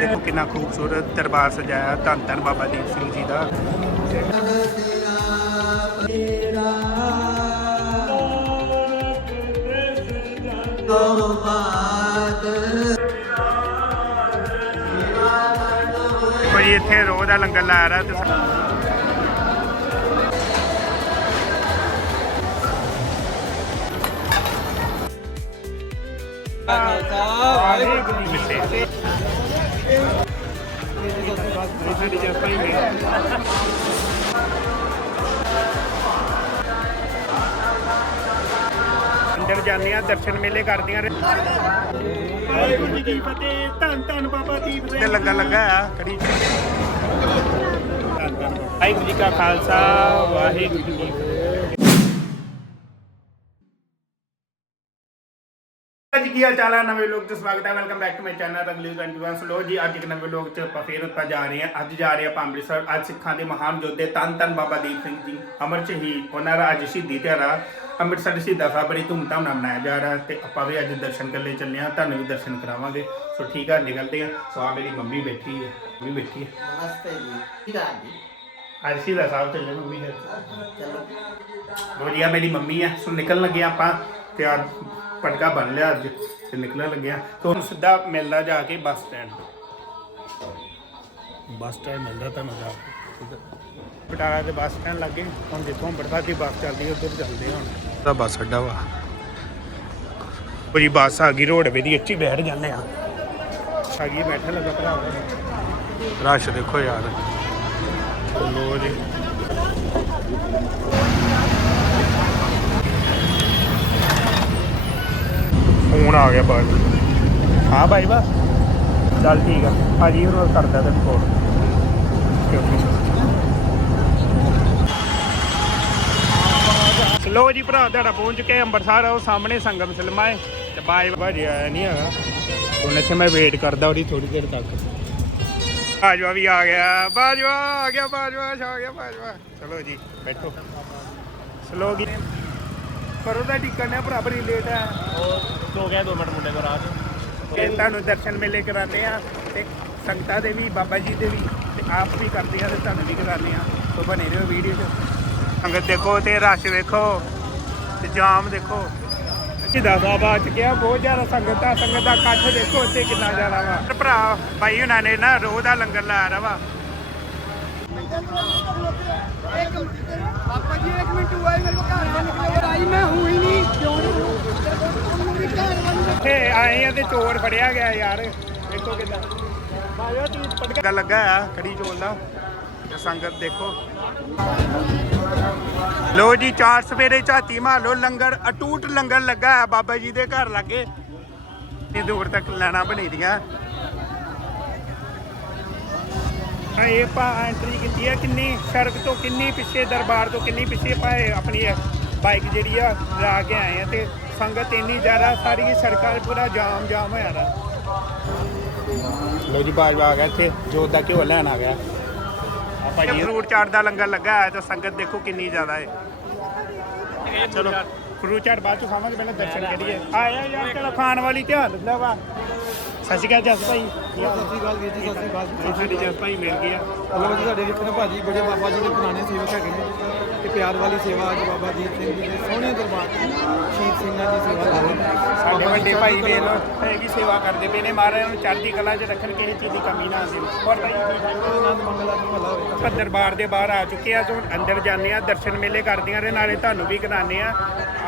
ਦੇਖੋ ਕਿੰਨਾ ਖੂਬਸੂਰਤ ਦਰਬਾਰ ਸਜਾਇਆ ਧੰਨ ਧੰਨ ਬਾਬਾ ਦੀਪ ਸਿੰਘ ਜੀ ਦਾ ਕੋਈ ਇੱਥੇ ਰੋਜ਼ ਦਾ ਲੰਗਰ ਲਾ ਰਿਹਾ ਤੇ ਸਾਡੀ ਜਸ ਭਾਈ ਨੇ ਅੰਦਰ ਜਾਂਦੇ ਆ ਦਰਸ਼ਨ ਮੇਲੇ ਕਰਦੀਆਂ ਰਹੇ ਵਾਹਿਗੁਰੂ ਜੀ ਕੀ ਫਤਿਹ ਧੰਨ ਧੰਨ ਬਾਬਾ ਦੀਪ ਸਿੰਘ। ਤੇ ਲੱਗਾ ਲੱਗਾ ਆ। ਕੜੀ ਵਾਹਿਗੁਰੂ ਜੀ ਕਾ ਖਾਲਸਾ ਵਾਹਿਗੁਰੂ ਜੀ ਕੀ ਫਤਿਹ। ਕੀ ਹਾਲ ਚਾਲ ਹੈ ਨਵੇਂ ਲੋਕ ਤੇ ਸਵਾਗਤ ਹੈ welcome back to my channel ਰੰਗਲੀ 21 ਸਲੋ ਜੀ। ਅੱਜ ਇੱਕ ਨਵੇਂ ਲੋਕ ਚ ਆਪਾਂ ਫੇਰ ਉੱਪਰ ਜਾ ਰਹੇ ਹਾਂ। ਅੱਜ ਜਾ ਰਹੇ ਆਪਾਂ ਅੰਮ੍ਰਿਤਸਰ। ਅੱਜ ਸਿੱਖਾਂ ਦੇ ਮਹਾਨ ਯੋਧੇ ਤਨ ਤਨ ਬਾਬਾ ਦੀਪ ਸਿੰਘ ਜੀ। ਅਮਰ ਹੀ ਉਹਨਾਂ ਦਾ ਅੱਜ ਸ਼ਹੀਦੀ ਦਿਹਾੜਾ ਅੰਮ੍ਰਿਤਸਰ ਸ਼ਹੀਦਾਂ ਸਾਹਿਬ ਬੜੀ ਧੂਮਧਾਮ ਨਾਲ ਮਨਾਇਆ ਜਾ ਰਿਹਾ ਤੇ ਆਪਾਂ ਵੀ ਅੱਜ ਦਰਸ਼ਨ ਕਰਨ ਲਈ ਚੱਲੇ ਹਾਂ। ਤੁਹਾਨੂੰ ਵੀ ਦਰਸ਼ਨ ਕਰਾਵਾਂਗੇ। ਸੋ ਠੀਕ ਆ ਨਿਕਲਦੇ ਆ ਸੋ ਆ ਮੇਰੀ ਮੰਮੀ ਬੈਠੀ ਹੈ। ਵੀ ਬੈਠੀ ਹੈ। ਨਮਸਤੇ ਜੀ। ਠੀਕ ਆ ਜੀ? ਅੱਜ ਸ਼ਹੀਦਾਂ ਸਾਹਿਬ ਚੱਲੇ ਮੰਮੀ ਹੈ ਚਲੋ। ਲੋ ਜੀ ਆ ਮੇਰੀ ਮੰਮੀ ਆ। ਸੋ ਨਿਕਲਣ ਲੱਗੇ ਹਾਂ ਆਪਾਂ ਤੇ ਆ ਪਟਕਾ ਬਣ ਲਿਆ ਅੱਜ ਤੇ ਨਿਕਲਣ ਲੱਗੇ ਆ ਤੋਂ ਹੁਣ ਸਿੱਧਾ ਮਿਲਦਾ ਜਾ ਕੇ ਬੱਸ ਸਟੈਂਡ। ਬੱਸ ਸਟੈਂਡ ਮਿਲਦਾ ਤੁਹਾਨੂੰ ਜਾ ਬਟਾਲਾ ਦੇ ਬੱਸ ਸਟੈਂਡ ਲੱਗੇ। ਹੁਣ ਜਿੱਥੋਂ ਬੜਕਾ ਦੀ ਬੱਸ ਚੱਲਦੀ ਉੱਧਰ ਚੱਲਦੇ ਹੁਣ। ਦਾ ਬੱਸ ਅੱਡਾ ਵਾ। ਪੂਰੀ ਬੱਸ ਆ ਗਈ ਰੋਡਵੇ ਦੀ ਹੀ ਬੈਠ ਜਾਂਦੇ ਆ। ਆ ਗਈ ਬੈਠਾ ਲੱਗਾ ਭਰਾ ਰਸ਼ ਦੇਖੋ ਯਾਰ। ਲੋ ਜੀ। ਫੋਨ ਆ ਗਿਆ ਬਾਅਦ ਹਾਂ ਭਾਈ ਬਾ। ਚੱਲ ਠੀਕ ਆ। ਭਾਜੀ ਹੁਣ ਕਰਦਾ ਤੈਨੂੰ ਫੋਨ ਲੋ ਜੀ ਭਰਾ, ਤੁਹਾਡਾ ਪਹੁੰਚ ਚੁੱਕੇ ਅੰਮ੍ਰਿਤਸਰ ਉਹ ਸਾਹਮਣੇ ਸੰਗਮ ਸਿਲਮਾ ਹੈ। ਤੇ ਬਾਈ ਭਾਜੀ ਆਇਆ ਨਹੀਂ ਹੈਗਾ। ਹੁਣ ਇੱਥੇ ਮੈਂ ਵੇਟ ਕਰਦਾ ਉਹਦੀ ਥੋੜੀ ਦੇਰ ਤੱਕ। ਬਾਜਵਾ ਵੀ ਆ ਗਿਆ। ਬਾਜਵਾ ਆ ਗਿਆ, ਬਾਜਵਾ, ਆ ਗਿਆ, ਬਾਜਵਾ। ਚਲੋ ਜੀ, ਬੈਠੋ। ਸਲੋ ਪਰੋਂ ਦਾ ਟਿਕਣ ਨੇ ਭਰਾ ਬੜੀ ਲੇਟ ਆ ਉਹ ਹੋ ਗਿਆ 2 ਮਿੰਟ ਮੁੰਡੇ ਕੋ ਰਾਤ ਤੇ ਤੁਹਾਨੂੰ ਦਰਸ਼ਨ ਮੇਲੇ ਕਰਾਉਂਦੇ ਆ ਤੇ ਸੰਗਤਾਂ ਦੇ ਵੀ ਬਾਬਾ ਜੀ ਦੇ ਵੀ ਤੇ ਆਪ ਵੀ ਕਰਦੇ ਆ ਤੇ ਤੁਹਾਨੂੰ ਵੀ ਕਰਾਉਂਦੇ ਆ ਸੋ ਬਣੇ ਰਹੋ ਵੀਡੀਓ 'ਚ ਸੰਗਤ ਦੇਖੋ ਤੇ ਰਸ਼ ਦੇਖੋ ਤੇ ਜਾਮ ਦੇਖੋ ਕਿਦਾ ਬਾਬਾ ਚ ਕਿਹਾ ਬਹੁਤ ਜ਼ਿਆਦਾ ਸੰਗਤ ਆ ਸੰਗਤ ਦਾ ਇਕੱਠ ਦੇਖੋ ਇੱਥੇ ਕਿੰਨਾ ਜ਼ਿਆਦਾ ਵਾ ਪਰ ਭਰਾ ਭਾਈ ਉਹਨਾਂ ਨੇ ਨਾ ਰੋਹ ਦਾ ਲੰਗਰ ਲਾ ਰਿਹਾ ਵਾ ਬਾਬਾ ਜੀ 1 ਮਿੰਟ ਹੋਇਆ ਮੇਰੇ ਕੋਲ ਆਏ ਆ ਤੇ ਚੋਰ ਫੜਿਆ ਗਿਆ ਯਾਰ। ਦੇਖੋ ਕਿਦਾਂ। ਬਾਜੋ ਤੂੰ ਪਟਕਾ ਲੱਗਾ ਆ ਕੜੀ ਚੋਲ ਦਾ। ਤੇ ਸੰਗਤ ਦੇਖੋ। ਲੋ ਜੀ ਚਾਰ ਸਵੇਰੇ ਝਾਤੀ ਮਾਰ ਲੋ ਲੰਗਰ ਅਟੂਟ ਲੰਗਰ ਲੱਗਾ ਆ ਬਾਬਾ ਜੀ ਦੇ ਘਰ ਲੱਗੇ। ਇਹ ਦੂਰ ਤੱਕ ਲੈਣਾ ਬਣੀ ਦੀਆਂ ਆ ਇਹ ਪਾ ਐਂਟਰੀ ਕੀਤੀ ਹੈ ਕਿੰਨੀ ਸੜਕ ਤੋਂ ਕਿੰਨੀ ਪਿੱਛੇ ਦਰਬਾਰ ਤੋਂ ਕਿੰਨੀ ਪਿੱਛੇ ਪਾਏ ਆਪਣੀ ਬਾਈਕ ਜਿਹੜੀ ਆ ਲਾ ਕੇ ਆਏ ਆ ਤੇ ਸੰਗਤ ਇੰਨੀ ਜ਼ਿਆਦਾ ਸਾਰੀ ਸੜਕਾਂ 'ਤੇ ਪੂਰਾ ਜਾਮ ਜਾਮ ਹੋਇਆ ਦਾ ਲੋ ਜੀ ਬਾਜਵਾ ਆ ਗਿਆ ਇੱਥੇ ਜੋਤ ਦਾ ਘਿਓ ਲੈਣ ਆ ਗਿਆ। ਆਪਾਂ ਜੀ ਫਰੂਟ ਚਾਟ ਦਾ ਲੰਗਰ ਲੱਗਾ ਹੈ ਤੇ ਸੰਗਤ ਦੇਖੋ ਕਿੰਨੀ ਜ਼ਿਆਦਾ ਹੈ। ਚਲੋ ਫਰੂਟ ਚਾਟ ਬਾਅਦ ਚ ਖਾਵਾਂਗੇ ਪਹਿਲਾਂ ਦਰਸ਼ਨ ਕਰੀਏ। ਆਇਆ ਯਾਰ ਚਲੋ ਖਾਣ ਵਾਲੀ ਧਿਆਨ ਰੱਖਦਾ ਵਾ। ਸਤਿ ਸ਼੍ਰੀ ਅਕਾਲ ਜਸ ਭਾਈ। ਸਤਿ ਸ਼੍ਰੀ ਅਕਾਲ ਵੀਰ ਜੀ ਸਤਿ ਸ਼੍ਰੀ ਅਕਾਲ। ਸਾਡੇ ਜਸ ਭਾਈ ਮਿਲ ਗਿਆ ਹਲੋ ਜੀ ਸਾਡੇ ਵਿਖੇ ਭਾਜੀ ਬੜੇ ਬਾਬਾ ਜੀ ਦੇ ਪੁਰਾਣੇ ਸੇਵਕ ਹੈਗੇ ਨੇ। ਤੇ ਪਿਆਰ ਵਾਲੀ ਸੇਵਾ ਅੱਜ ਬਾਬਾ ਦੀਪ ਸਿੰਘ ਜੀ ਦੇ ਸੋਹਣੇ ਦਰਬਾਰ ਤੋਂ ਸ਼ਹੀਦ ਸਿੰਘਾਂ ਦੀ ਸੇਵਾ ਕਰ ਰਹੇ ਸਾਡੇ ਵੱਡੇ ਭਾਈ ਲੋ ਹੈਗੀ ਸੇਵਾ ਕਰਦੇ ਪਏ ਨੇ ਮਹਾਰਾਜ ਨੂੰ ਚੜ੍ਹਦੀ ਕਲਾ 'ਚ ਰੱਖਣ ਕਿਸੇ ਚੀਜ਼ ਦੀ ਕਮੀ ਨਾ ਆਵੇ। ਹੋਰ ਭਾਈ ਹੋ? ਆਨੰਦ ਮੰਗਲਾ ਦੀ ਭਲਾ ਹੋਵੇ ਦਰਬਾਰ ਦੇ ਬਾਹਰ ਆ ਚੁੱਕੇ ਆ ਤੋਂ ਅੰਦਰ ਜਾਂਦੇ ਆ ਦਰਸ਼ਨ ਮੇਲੇ ਕਰਦੀਆਂ ਰਹੇ ਨਾਲੇ ਤੁਹਾਨੂੰ ਵੀ ਕਰਾਉਂਦੇ ਆ।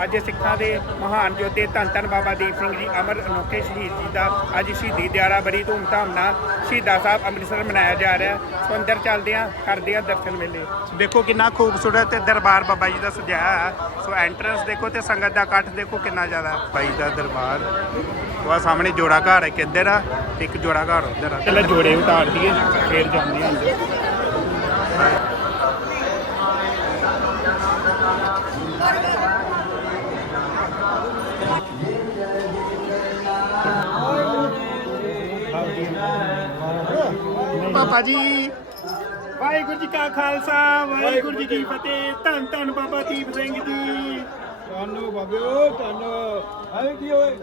ਅੱਜ ਸਿੱਖਾਂ ਦੇ ਮਹਾਨ ਯੋਧੇ ਧੰਨ ਧੰਨ ਬਾਬਾ ਦੀਪ ਸਿੰਘ ਜੀ ਅਮਰ ਅਨੋਖੇ ਸ਼ਹੀਦ ਜੀ ਦਾ ਅੱਜ ਸ਼ਹੀਦੀ ਦਿਹਾੜਾ ਬੜੀ ਧੂਮਧਾਮ ਨਾਲ ਸ਼ਹੀਦਾਂ ਸਾਹਿਬ ਅੰਮ੍ਰਿਤਸਰ ਮਨਾਇਆ ਜਾ ਰਿਹਾ। ਸੋ ਅੰਦਰ ਚੱਲਦੇ ਆ ਕਰਦੇ ਆ ਦਰਸ਼ਨ ਮੇਲੇ। ਦੇਖੋ ਕਿੰਨਾ ਖੂਬਸੂਰਤ ਤੇ ਦਰਬਾਰ ਬਾਬਾ ਜੀ ਦਾ ਸਜਾਇਆ ਹੈ। ਸੋ ਐਂਟਰੈਂਸ ਦੇਖੋ ਤੇ ਸੰਗਤ ਦਾ ਇਕੱਠ ਦੇਖੋ ਕਿੰਨਾ ਜ਼ਿਆਦਾ। ਬਾਈ ਦਾ ਦਰਬਾਰ। ਉਹ ਆ ਸਾਹਮਣੇ ਜੋੜਾ ਘਰ ਹੈ ਇੱਕ ਇੱਧਰ ਆ ਤੇ ਇੱਕ ਜੋੜਾ ਘਰ ਉੱਧਰ ਆ। ਚਲੋ ਜੋੜੇ ਉਤਾਰ ਦਈਏ ਫੇਰ ਜਾਂਦੇ ਆ ਅੰਦਰ। ਭਾਜੀ ਵਾਹਿਗੁਰੂ ਜੀ ਕਾ ਖਾਲਸਾ ਵਾਹਿਗੁਰੂ ਜੀ ਕੀ ਫਤਿਹ। ਧੰਨ ਧੰਨ ਬਾਬਾ ਦੀਪ ਸਿੰਘ ਜੀ। ਤੁਹਾਨੂੰ ਬਾਬਿਓ ਤੁਹਾਨੂੰ ਹਾਏ ਕੀ ਹੋਏ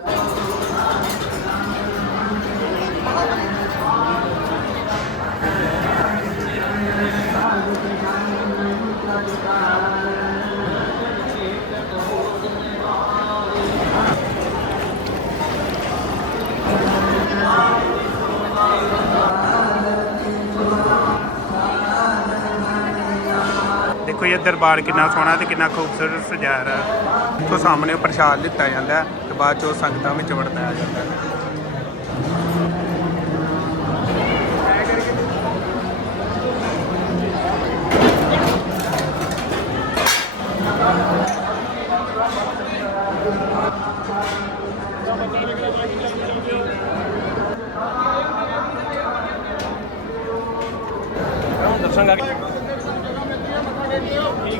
ਦੇਖੋ ਇਹ ਦਰਬਾਰ ਕਿੰਨਾ ਸੋਹਣਾ ਤੇ ਕਿੰਨਾ ਖੂਬਸੂਰਤ ਸਜਾਇਆ ਹੈ। ਤੋਂ ਸਾਹਮਣੇ ਪ੍ਰਸ਼ਾਦ ਦਿੱਤਾ ਜਾਂਦਾ ਹੈ ਤੇ ਬਾਅਦ ਚੋਂ ਸੰਗਤਾਂ ਵਿੱਚ ਵਰਤਾਇਆ ਜਾਂਦਾ ਹੈ।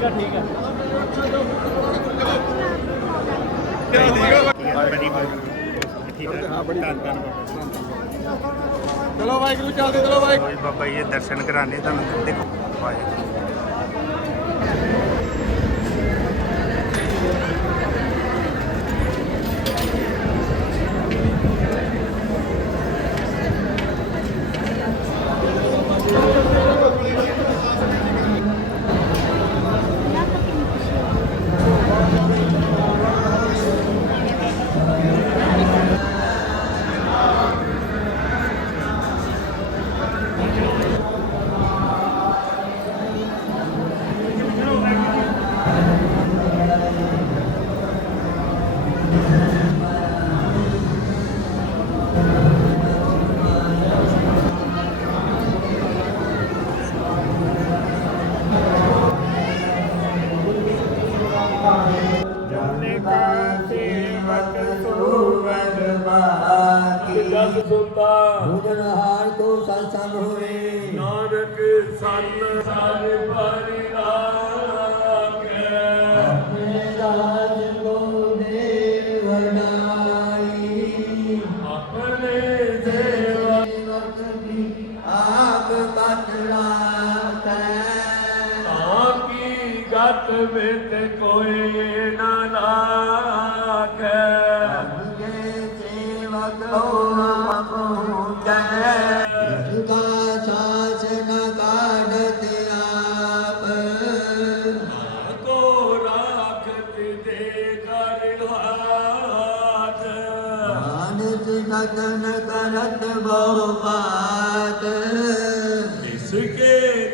ਚਲੋ ਠੀਕ ਆ। ਚਲੋ ਵਾਹਿਗੁਰੂ ਚੱਲਦੇ ਬਾਬਾ ਜੀ ਦੇ ਦਰਸ਼ਨ ਕਰਾਣੇ ਤੁਹਾਨੂੰ। ਦੇਖੋ ਵਾਹਿਗੁਰੂ।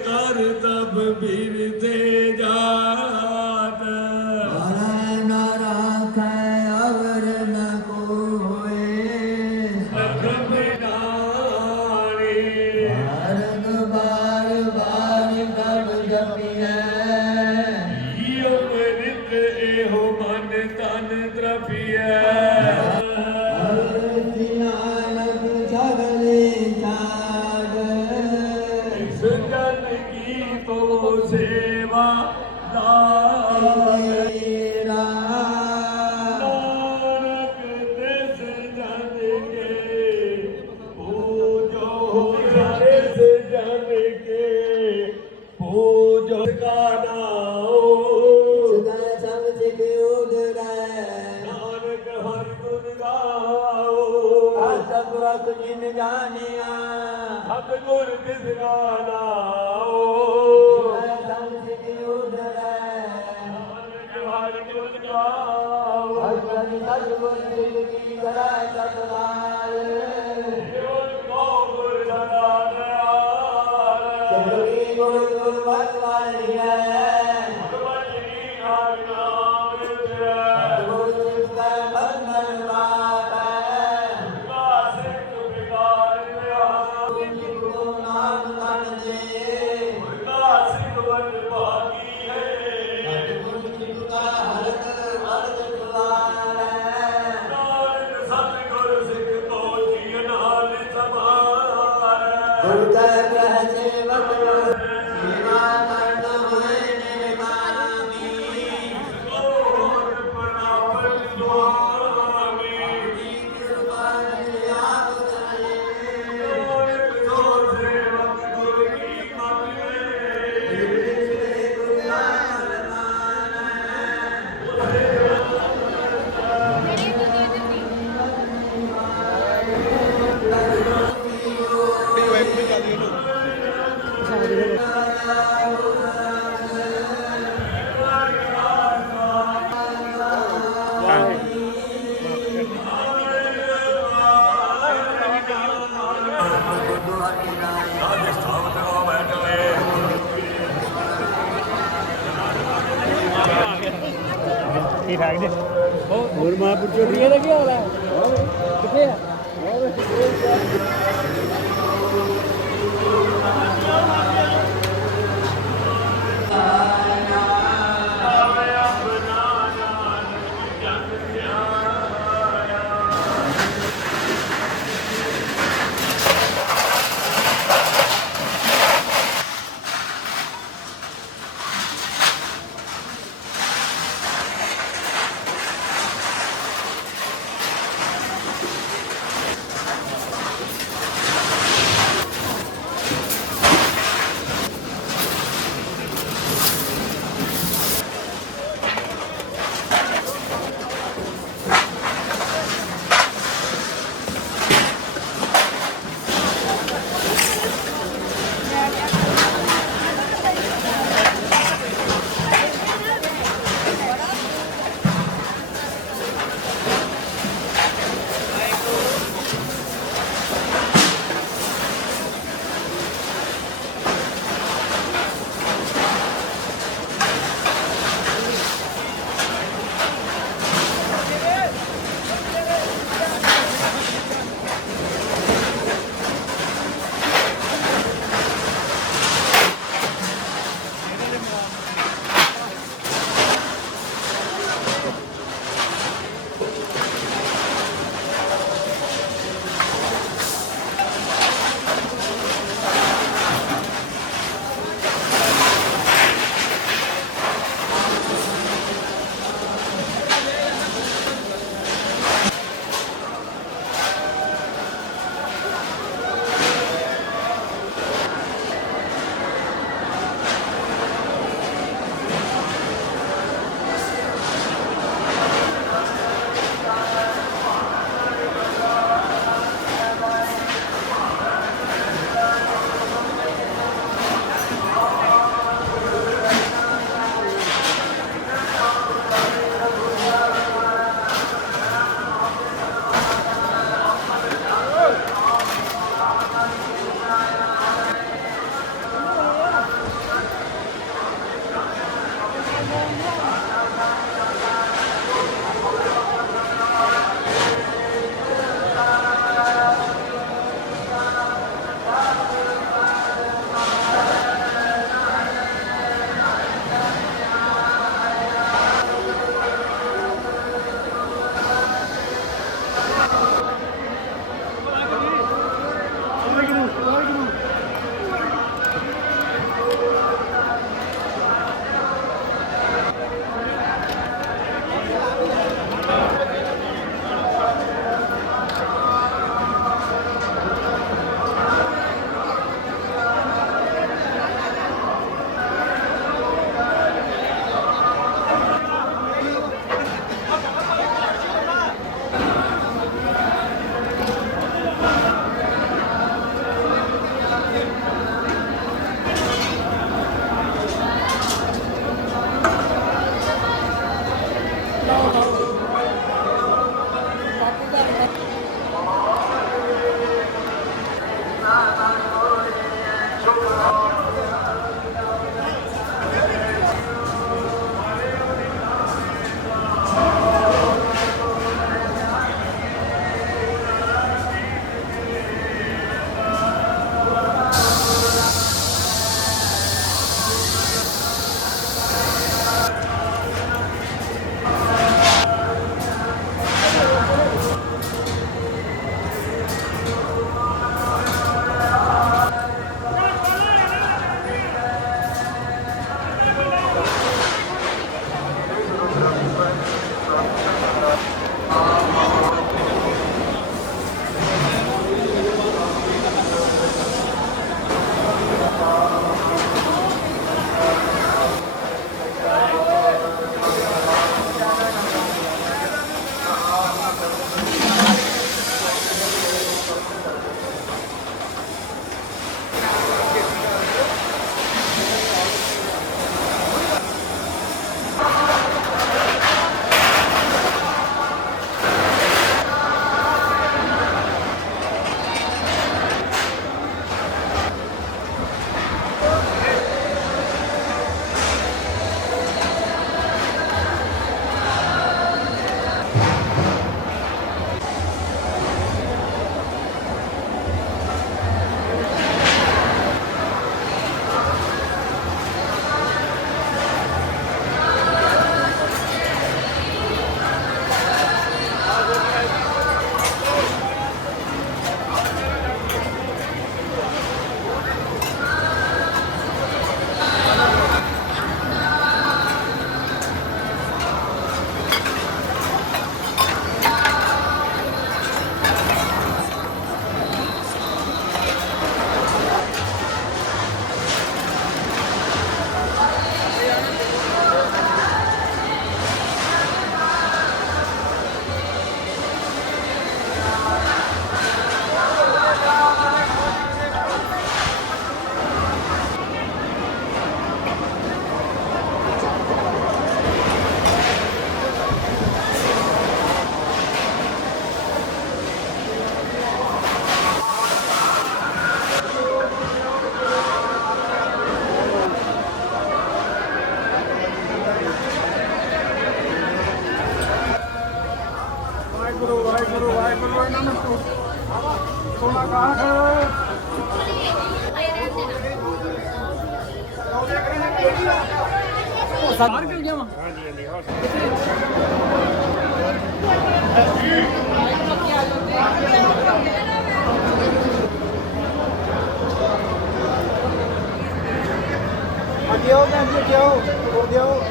ਤਰ ਤਬ ਬਿਰਦੇ ਜਾ ਗੁਰ ਗੁਰ ਬਖਸ਼ਵਾ ਲਿਆ Lord. ਠੀਕ ਠਾਕ ਜੀ। ਹੋਰ ਮਹਾਂਪੁਰ ਚੋਰੀਆਂ ਦਾ ਕੀ ਹਾਲ ਹੈ। ਕਿੱਥੇ ਆ? ਅੱਗੇ ਆਓ ਭੈਣ ਜੀ ਅੱਗੇ ਆਓ ਅੱਗੇ ਆਓ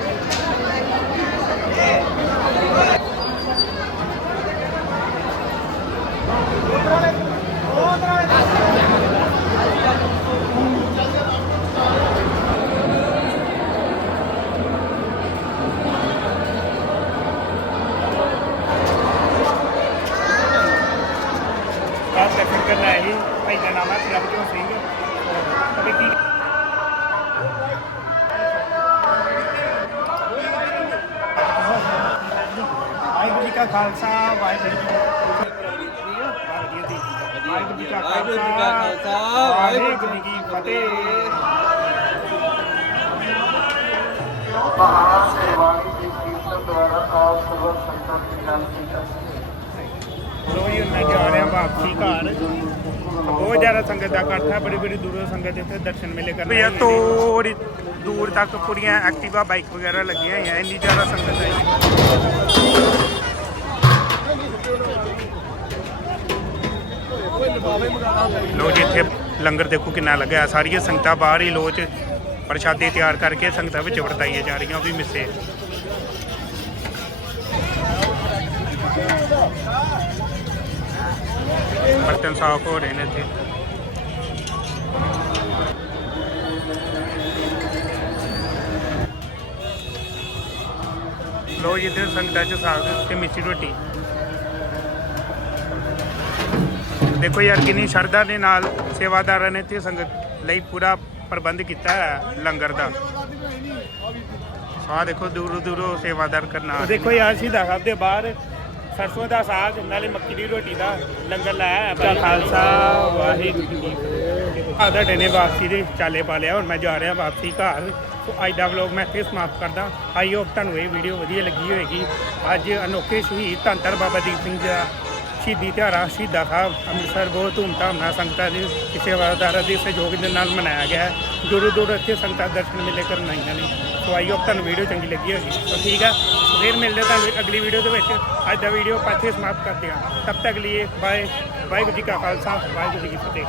ਬਾਤ ਦਰਸ਼ਨ ਕਰਨ ਆਏ ਸੀ ਭਾਈ ਦਾ ਨਾਮ ਹੈ ਪ੍ਰਭਜੋਤ ਸਿੰਘ ਵਾਹਿਗੁਰੂ ਜੀ ਕਾ ਖਾਲਸਾ ਵਾਹਿਗੁਰੂ ਜੀ ਕੀ ਫਤਿਹ। ਵਾਹਿਗੁਰੂ ਜੀ ਕਾ ਵਾਹਿਗੁਰੂ ਜੀ ਕੀ ਫਤਿਹ ਮਹਾਰਾਜ ਸੇਵਾਲੀ ਜੀ ਕੀਰਤਨ ਦੁਆਰਾ ਆਪ ਸਰਵ ਸੰਤਾਂ ਦੀ ਗੱਲ ਕੀਤਾ ਲੋ ਜੀ ਜਾ ਰਹੇ ਵਾਪਸੀ ਘਰ। ਬਹੁਤ ਜ਼ਿਆਦਾ ਸੰਗਤ ਦਾ ਇਕੱਠ ਹੈ ਬੜੀ ਬੜੀ ਦੂਰੋਂ ਸੰਗਤ ਇੱਥੇ ਦਰਸ਼ਨ ਮੇਲੇ ਕਰਨ ਦੂਰ ਤੱਕ ਪੂਰੀਆਂ ਐਕਟਿਵਾ ਬਾਈਕ ਵਗੈਰਾ ਲੱਗੀਆਂ ਹੋਈਆਂ ਇੰਨੀ ਜ਼ਿਆਦਾ ਸੰਗਤ ਹੈ ਲੋ ਜੀ, ਇੱਥੇ ਲੰਗਰ ਦੇਖੋ ਕਿੰਨਾ ਲੱਗਿਆ। ਸਾਰੀਆਂ ਸੰਗਤਾਂ ਬਾਹਰ ਹੀ ਲੋ ਚ ਪ੍ਰਸ਼ਾਦੇ ਤਿਆਰ ਕਰਕੇ ਸੰਗਤਾਂ ਵਿੱਚ ਵਰਤਾਈਆਂ ਜਾ ਰਹੀਆਂ, ਉਹ ਵੀ ਮਿੱਸੇ। ਬਰਤਨ ਸਾਫ਼ ਹੋ ਰਹੇ ਨੇ ਇੱਥੇ। ਲੋ ਜੀ, ਇੱਧਰ ਸੰਗਤਾਂ ਚ ਸਾਗ ਤੇ ਮਿੱਸੀ ਰੋਟੀ। ਦੇਖੋ ਯਾਰ ਕਿੰਨੀ ਸ਼ਰਧਾ ਦੇ ਨਾਲ ਸੇਵਾਦਾਰਾਂ ਨੇ ਇੱਥੇ ਸੰਗਤ ਲਈ ਪੂਰਾ ਪ੍ਰਬੰਧ ਕੀਤਾ ਹੈ ਲੰਗਰ ਦਾ। ਸਾਹ ਦੇਖੋ ਦੂਰੋਂ ਦੂਰੋਂ ਸੇਵਾਦਾਰ ਕਰਨਾ ਦੇਖੋ ਯਾਰ ਸ਼ਹੀਦਾਂ ਸਾਹਿਬ ਦੇ ਬਾਹਰ ਸਰਸੋਂ ਦਾ ਸਾਗ ਨਾਲੇ ਮੱਕੀ ਦੀ ਰੋਟੀ ਦਾ ਲੰਗਰ ਲਾਇਆ ਹੈ ਖਾਲਸਾ ਵਾਹਿਗੁਰੂ ਜੀ ਕੀ ਫਤਿਹ। ਆ ਤੁਹਾਡੇ ਨੇ ਵਾਪਸੀ ਦੇ ਚਾਲੇ ਪਾ ਲਿਆ ਹੁਣ ਮੈਂ ਜਾ ਰਿਹਾ ਵਾਪਸੀ ਘਰ। ਸੋ ਅੱਜ ਦਾ ਵਲੌਗ ਮੈਂ ਇੱਥੇ ਸਮਾਪਤ ਕਰਦਾ। ਆਈ ਹੋਪ ਤੁਹਾਨੂੰ ਇਹ ਵੀਡੀਓ ਵਧੀਆ ਲੱਗੀ ਹੋਵੇਗੀ ਅੱਜ ਅਨੋਖੇ ਸ਼ਹੀਦ ਧੰਨ ਬਾਬਾ ਦੀਪ ਸਿੰਘ ਜੀ ਦਾ ਸ਼ਹੀਦੀ ਤਿਉਹਾਰ, ਸ਼ਹੀਦਾਂ ਸਾਹਿਬ, ਅੰਮ੍ਰਿਤਸਰ ਬਹੁਤ ਧੂਮਧਾਮ ਨਾਲ ਸੰਗਤਾਂ ਦੇ ਸੇਵਾਦਾਰਾਂ ਦੇ ਸਹਿਯੋਗ ਦੇ ਨਾਲ ਮਨਾਇਆ ਗਿਆ ਹੈ। ਦੂਰੋਂ ਦੂਰੋਂ ਇੱਥੇ ਸੰਗਤਾਂ ਦਰਸ਼ਨ ਮੇਲੇ ਕਰਨ ਆਈਆਂ ਨੇ। ਸੋ ਆਈ ਹੋਪ ਤੁਹਾਨੂੰ ਵੀਡੀਓ ਚੰਗੀ ਲੱਗੀ ਹੋਵੇਗੀ ਸੋ ਠੀਕ ਹੈ ਫੇਰ ਮਿਲਦੇ ਹਾਂ ਤੁਹਾਨੂੰ ਅਗਲੀ ਵੀਡੀਓ ਦੇ ਵਿੱਚ। ਅੱਜ ਦਾ ਵੀਡੀਓ ਆਪਾਂ ਸਮਾਪਤ ਕਰਦੇ ਹਾਂ। ਤਬ ਤੱਕ ਲਈ ਬਾਏ, ਵਾਹਿਗੁਰੂ ਜੀ ਕਾ ਖਾਲਸਾ, ਵਾਹਿਗੁਰੂ ਜੀ ਕੀ ਫਤਿਹ।